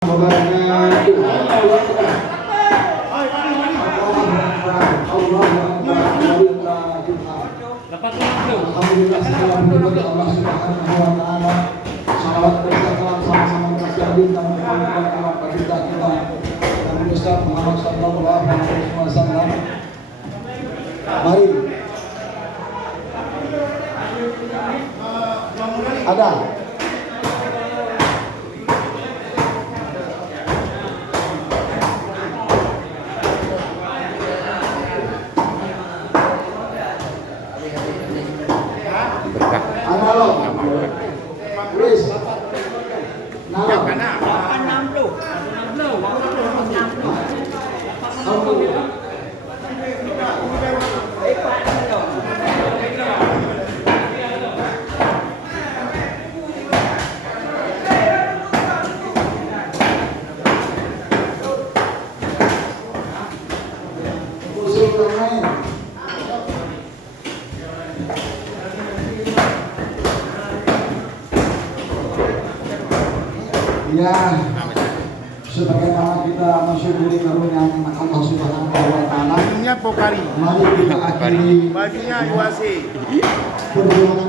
Alhamdulillah segala puji Allah Subhanahu wa taala. Salawat dan salam sama-sama terjadi dan mengucapkan kita dan Ustaz Muhammad sallallahu alaihi wasallam. Mari. Ada. Ada loh. Wis. Nah. Ya, sebagaimana kita mensyukuri karunia Allah Subhanahu wa taala. Bajunya pokari. Mari kita akhiri bajunya UAC. perjuangan